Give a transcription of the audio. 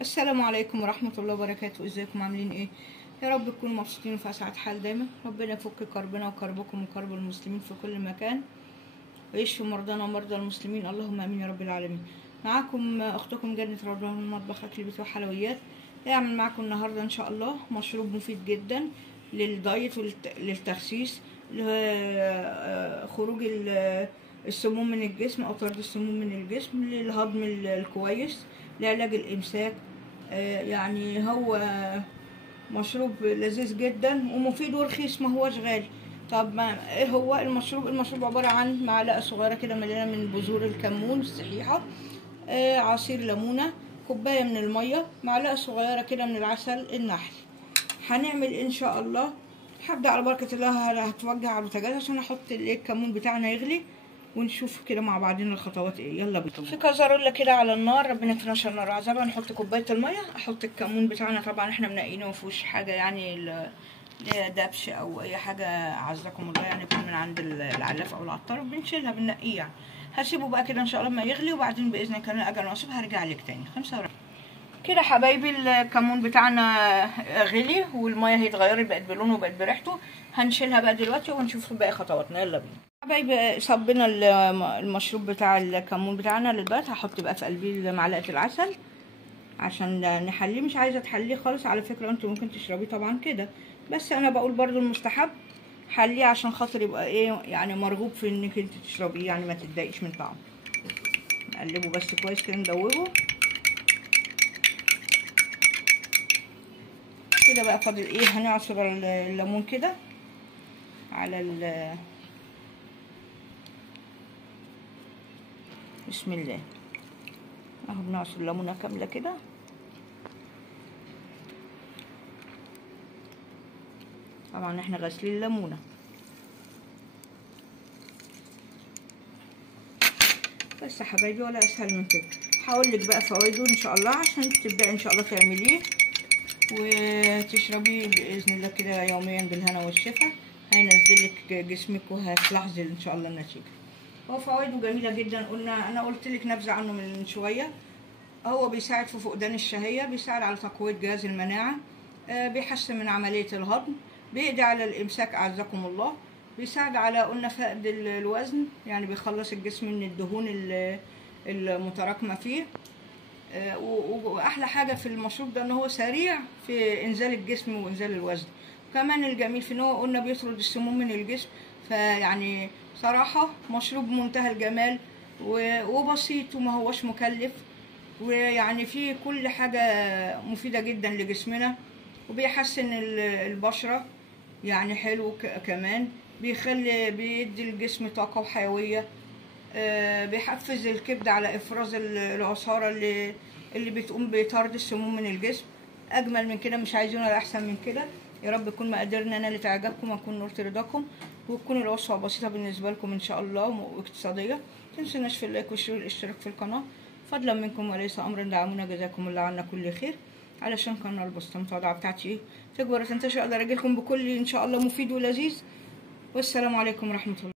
السلام عليكم ورحمة الله وبركاته. ازيكم عاملين ايه؟ يا رب تكونوا مبسوطين وفي اسعد حال دايما. ربنا يفك كربنا وكربكم وكرب المسلمين في كل مكان، ويشفي مرضانا ومرضى المسلمين، اللهم امين يا رب العالمين. معاكم اختكم جنة رضوان من مطبخ اكل بيت وحلويات. هعمل معاكم النهارده ان شاء الله مشروب مفيد جدا للدايت وللتخسيس، لخروج السموم من الجسم او طرد السموم من الجسم، للهضم الكويس، لعلاج الامساك. يعني هو مشروب لذيذ جدا ومفيد ورخيص، ما هوش غالي. طب ما ايه هو المشروب؟ المشروب عبارة عن معلقة صغيرة كده مليانة من بذور الكمون الصحيحة، عصير ليمونة، كوباية من المية، معلقة صغيرة كده من العسل النحل. هنعمل ان شاء الله، هبدأ على بركة الله. هتوجه على البوتاجاز عشان احط الكمون بتاعنا يغلي، ونشوف كده مع بعضنا الخطوات ايه. يلا بينا. في كزرولة كده على النار، ربنا يكفينا شر النار عذابها. نحط كوبايه الميه، احط الكمون بتاعنا، طبعا احنا منقينه مفيهوش حاجه يعني دبش او اي حاجه، عزكم الله، يعني يكون من عند العلاف او العطار، بنشيلها بنقيه يعني. هسيبه بقى كده ان شاء الله ما يغلي، وبعدين باذن الله كان اجل نصيب هرجع لك تاني. 5 كده حبايبي. الكمون بتاعنا غلي والميه هي اتغيرت، بقت بلونه وبقت بريحته. هنشيلها بقى دلوقتي ونشوف باقي خطواتنا. يلا بينا حبايبي. صبينا المشروب بتاع الكمون بتاعنا للدايت. هحط بقى في قلبيه معلقه العسل عشان نحليه. مش عايزه تحليه خالص على فكره، انتوا ممكن تشربيه طبعا كده، بس انا بقول برضو المستحب حليه عشان خاطر يبقى ايه يعني مرغوب في انك انت تشربيه، يعني ما تتضايقش من طعمه. نقلبه بس كويس كده، ندوبه كده. بقى فاضل ايه؟ هنعصر الليمون كده على بسم الله اهو. بنعصر الليمونه كامله كده. طبعا احنا غاسلين الليمونه. بس يا حبايبي ولا اسهل من كده. هقول لك بقى فوائده ان شاء الله عشان تبداي ان شاء الله تعمليه وتشربيه باذن الله كده يوميا بالهنا والشفا. هينزلك جسمك وهتلاحظي ان شاء الله النتيجه. هو فوائده جميله جدا. انا قلت لك نبذه عنه من شويه. هو بيساعد في فقدان الشهيه، بيساعد على تقويه جهاز المناعه، بيحسن من عمليه الهضم، بيقضي على الامساك اعزكم الله، بيساعد على قلنا فقد الوزن، يعني بيخلص الجسم من الدهون المتراكمه فيه. واحلى حاجه في المشروب ده ان هو سريع في انزال الجسم وانزال الوزن. كمان الجميل في ان هو قلنا بيطرد السموم من الجسم. فيعني صراحه مشروب منتهى الجمال وبسيط وما هوش مكلف، ويعني فيه كل حاجه مفيده جدا لجسمنا، وبيحسن البشره يعني حلو. كمان بيدي الجسم طاقه وحيويه. بيحفز الكبد على افراز العصاره اللي بتقوم بطرد السموم من الجسم. اجمل من كده مش عايزين ولا احسن من كده. يا رب يكون مقدرنا نالت اعجابكم واكون نورت رضاكم، وتكون الوصفه بسيطه بالنسبه لكم ان شاء الله واقتصاديه. متنسوناش في اللايك والاشتراك في القناه، فضلا منكم وليس امرا. دعمونا جزاكم الله عنا كل خير، علشان قناه البسطه المتواضعه بتاعتي تكبر وتنتشر، اقدر اجيلكم بكل ان شاء الله مفيد ولذيذ. والسلام عليكم ورحمه الله.